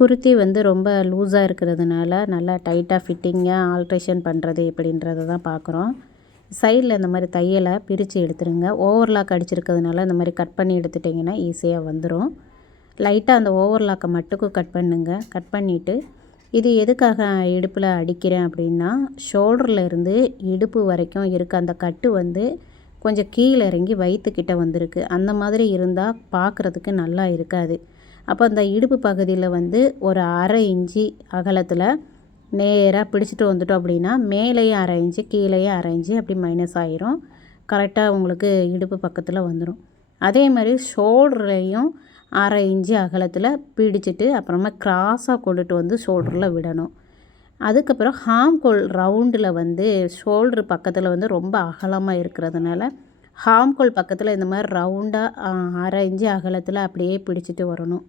குர்த்தி வந்து ரொம்ப லூஸாக இருக்கிறதுனால நல்லா டைட்டாக ஃபிட்டிங்காக ஆல்ட்ரேஷன் பண்ணுறது எப்படின்றத தான் பார்க்குறோம். சைடில் இந்த மாதிரி தையலை பிரித்து எடுத்துருங்க. ஓவர்லாக் அடிச்சிருக்கிறதுனால இந்த மாதிரி கட் பண்ணி எடுத்துட்டிங்கன்னா ஈஸியாக வந்துடும். லைட்டாக அந்த ஓவர்லாக்கை மட்டுக்கும் கட் பண்ணுங்க. கட் பண்ணிவிட்டு இது எதுக்காக இடுப்பில் அடிக்கிறேன் அப்படின்னா, ஷோல்டரில் இருந்து இடுப்பு வரைக்கும் இருக்க அந்த கட்டு வந்து கொஞ்சம் கீழே இறங்கி வயிற்றுக்கிட்ட வந்திருக்கு. அந்த மாதிரி இருந்தால் பார்க்குறதுக்கு நல்லா இருக்காது. அப்போ அந்த இடுப்பு பகுதியில் வந்து ஒரு அரை இன்ச்சு அகலத்தில் நேராக பிடிச்சிட்டு வந்துட்டோம் அப்படின்னா மேலேயும் அரை இன்ச்சு கீழேயும் அரை இன்ச்சு அப்படி மைனஸ் ஆகிரும். கரெக்டாக உங்களுக்கு இடுப்பு பக்கத்தில் வந்துடும். அதே மாதிரி ஷோல்டர்லையும் அரை இன்ச்சு அகலத்தில் பிடிச்சிட்டு அப்புறமா கிராஸாக கொண்டுட்டு வந்து ஷோல்டரில் விடணும். அதுக்கப்புறம் ஹாம்கோல் ரவுண்டில் வந்து ஷோல்ட்ரு பக்கத்தில் வந்து ரொம்ப அகலமாக இருக்கிறதுனால ஹாம்கோல் பக்கத்தில் இந்த மாதிரி ரவுண்டாக அரை இன்ச்சு அகலத்தில் அப்படியே பிடிச்சிட்டு வரணும்.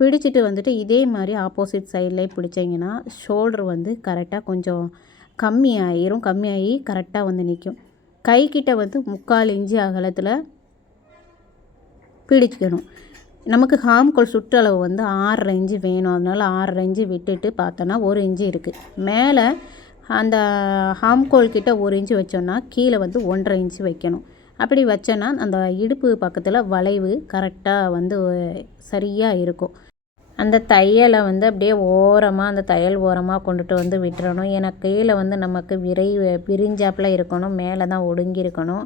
பிடிச்சிட்டு வந்துட்டு இதே மாதிரி ஆப்போசிட் சைட்லேயே பிடிச்சிங்கன்னா ஷோல்ட்ரு வந்து கரெக்டாக கொஞ்சம் கம்மியாகி கரெக்டாக வந்து நிற்கும். கைக்கிட்ட வந்து 3/4 இன்ச்சு அகலத்தில் பிடிச்சிக்கணும். நமக்கு ஹாம்கோல் சுற்றளவு வந்து 6.5 இன்ச்சு வேணும். அதனால் 6.5 இன்ச்சு விட்டுட்டு பார்த்தோன்னா 1 இன்ச்சு இருக்குது. மேலே அந்த ஹாம்கோல் கிட்ட 1 இன்ச்சு வச்சோன்னா கீழே வந்து 1.5 இன்ச்சு வைக்கணும். அப்படி வச்சோன்னா அந்த இடுப்பு பக்கத்தில் வளைவு கரெக்டாக வந்து சரியாக இருக்கும். அந்த தையலை வந்து அப்படியே ஓரமாக அந்த தையல் ஓரமாக கொண்டுட்டு வந்து விட்டுறணும். ஏன்னா கீழே வந்து நமக்கு விரிஞ்சாப்பில் இருக்கணும், மேலே தான் ஒடுங்கி இருக்கணும்.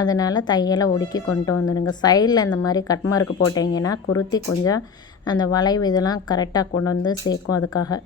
அதனால் தையலை ஒடுக்கி கொண்டு வந்துடுங்க. சைடில் இந்த மாதிரி கட் மார்க் போட்டிங்கன்னா குர்த்தி கொஞ்சம் அந்த வளைவு இதெல்லாம் கரெக்டாக கொண்டு வந்து சேர்க்கும். அதுக்காக